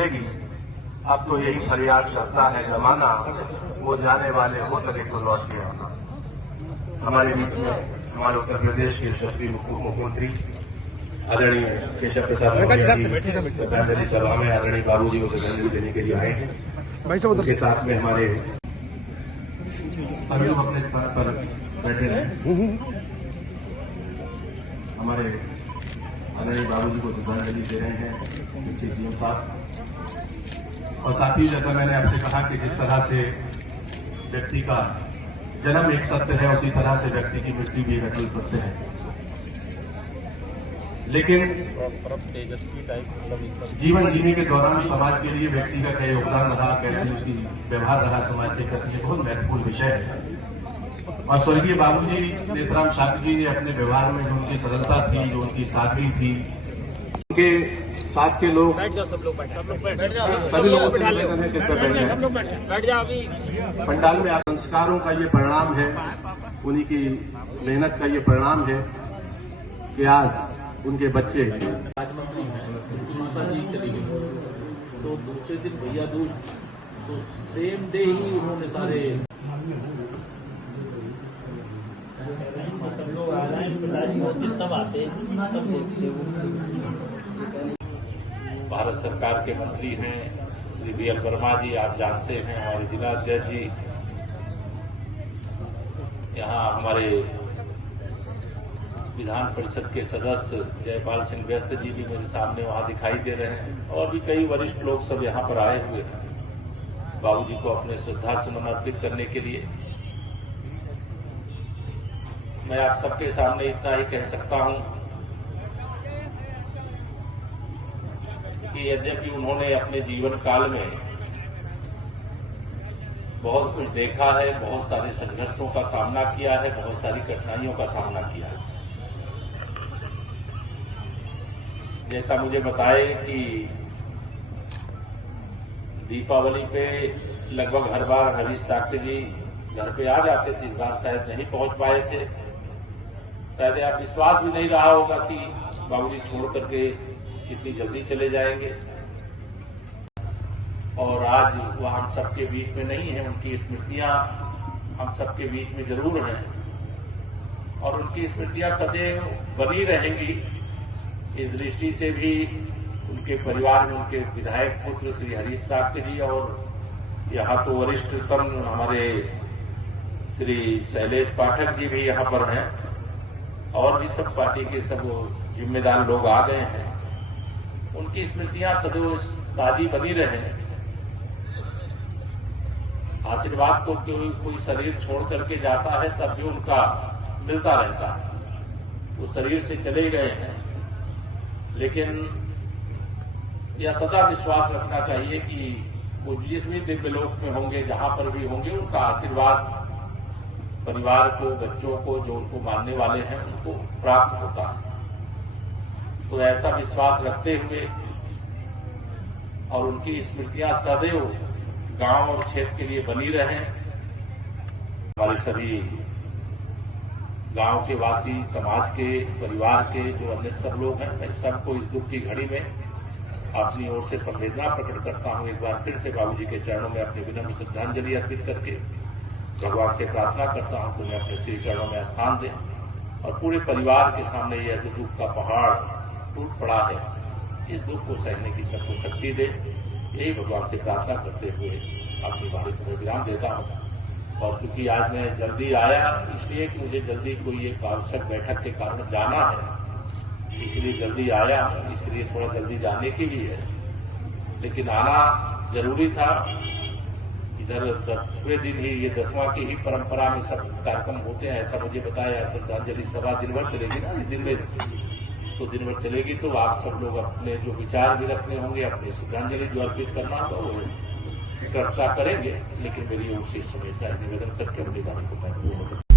भूलेगी। अब तो यही फरियाद करता है जमाना, वो जाने वाले हो सके तो लौट के आना। हमारे बीच में हमारे उत्तर प्रदेश के यशस्वी मुख्यमंत्री आदरणीय केशव प्रसाद मौर्य जी श्रद्धांजलि सभा में आदरणीय बाबूजी को श्रद्धांजलि देने के लिए आए हैं। उनके साथ में हमारे सभी लोग अपने स्थान पर बैठे रहे। हमारे आदरणीय बाबूजी को श्रद्धांजलि दे रहे हैं डिप्टी सीएम साहब। और साथ ही जैसा मैंने आपसे कहा कि जिस तरह से व्यक्ति का जन्म एक सत्य है, उसी तरह से व्यक्ति की मृत्यु भी एक अटल सत्य है। लेकिन जीवन जीने के दौरान समाज के लिए व्यक्ति का क्या योगदान रहा, कैसे उसकी व्यवहार रहा समाज के प्रति, ये बहुत महत्वपूर्ण विषय है। और स्वर्गीय बाबूजी नेतराम शाक्य जी ने अपने व्यवहार में जो उनकी सरलता थी, जो उनकी सादगी थी, उनके साथ के लोग सभी लोगों से निवेदन है कृपया बैठ जाए। पंडाल में संस्कारों का ये परिणाम है, उन्हीं की मेहनत का ये परिणाम है कि आज उनके बच्चे राजमंत्री माता जी चली गई, तो दूसरे दिन भैया दूज, तो सेम डे ही उन्होंने सारे सब लोग आ रहे हैं, तब आते तब देखते। भारत सरकार के मंत्री हैं श्री बी एल वर्मा जी, आप जानते हैं, हमारे जिलाध्यक्ष जी, यहाँ हमारे विधान परिषद के सदस्य जयपाल सिंह व्यस्त जी भी मेरे सामने वहां दिखाई दे रहे हैं, और भी कई वरिष्ठ लोग सब यहाँ पर आए हुए हैं बाबूजी को अपने श्रद्धा सुमन अर्पित करने के लिए। मैं आप सबके सामने इतना ही कह सकता हूं कि यद्यपि उन्होंने अपने जीवन काल में बहुत कुछ देखा है, बहुत सारे संघर्षों का सामना किया है, बहुत सारी कठिनाइयों का सामना किया है। जैसा मुझे बताए कि दीपावली पे लगभग हर बार हरीश साक्य जी घर पे आ जाते थे, इस बार शायद नहीं पहुंच पाए थे। शायद आप विश्वास भी नहीं रहा होगा कि बाबूजी छोड़ करके कितनी जल्दी चले जाएंगे, और आज वो हम सबके बीच में नहीं है। उनकी स्मृतियां हम सबके बीच में जरूर हैं, और उनकी स्मृतियां सदैव बनी रहेंगी। इस दृष्टि से भी उनके परिवार में उनके विधायक पुत्र श्री हरीश साक्य जी, और यहाँ तो वरिष्ठतम हमारे श्री शैलेश पाठक जी भी यहाँ पर हैं, और भी सब पार्टी के सब जिम्मेदार लोग आ गए हैं। उनकी स्मृतियां सदैव ताजी बनी रहे। आशीर्वाद को कोई शरीर छोड़ करके जाता है तब भी उनका मिलता रहता है। वो शरीर से चले गए हैं, लेकिन यह सदा विश्वास रखना चाहिए कि वो जिस भी दिव्य लोक में होंगे, जहां पर भी होंगे, उनका आशीर्वाद परिवार को, बच्चों को, जो उनको मानने वाले हैं, उनको प्राप्त होता है। तो ऐसा विश्वास रखते हुए और उनकी स्मृतियां सदैव गांव और क्षेत्र के लिए बनी रहें। हमारे सभी गांव के वासी, समाज के, परिवार के जो अन्य सब लोग हैं, मैं सबको इस दुख की घड़ी में अपनी ओर से संवेदना प्रकट करता हूं। एक बार फिर से बाबूजी के चरणों में अपनी विनम्र श्रद्धांजलि अर्पित करके भगवान से प्रार्थना करता हूं कि उन्हें अपने श्री चरणों में स्थान दें, और पूरे परिवार के सामने यह जो दुख का पहाड़ टूट पड़ा है, इस दुख को सहने की सबको शक्ति दे। यही भगवान से प्रार्थना करते हुए अपनी बात को विराम देता हूं। और क्योंकि आज मैं जल्दी आया, इसलिए कि मुझे जल्दी कोई एक आवश्यक बैठक के कारण जाना है, इसलिए जल्दी आया, इसलिए थोड़ा जल्दी जाने की भी है, लेकिन आना जरूरी था। इधर 10वें दिन ही, ये 10वां की ही परंपरा में सब कार्यक्रम होते हैं, ऐसा मुझे बताया। श्रद्धांजलि सभा दिन भर चलेगी ना, दिन में तो दिन भर चलेगी, तो आप सब लोग अपने जो विचार भी रखने होंगे, अपनी श्रद्धांजलि जो अर्पित करना, तो चर्चा करेंगे। लेकिन मेरी ओर से इस समय का निवेदन करके अपनी बात को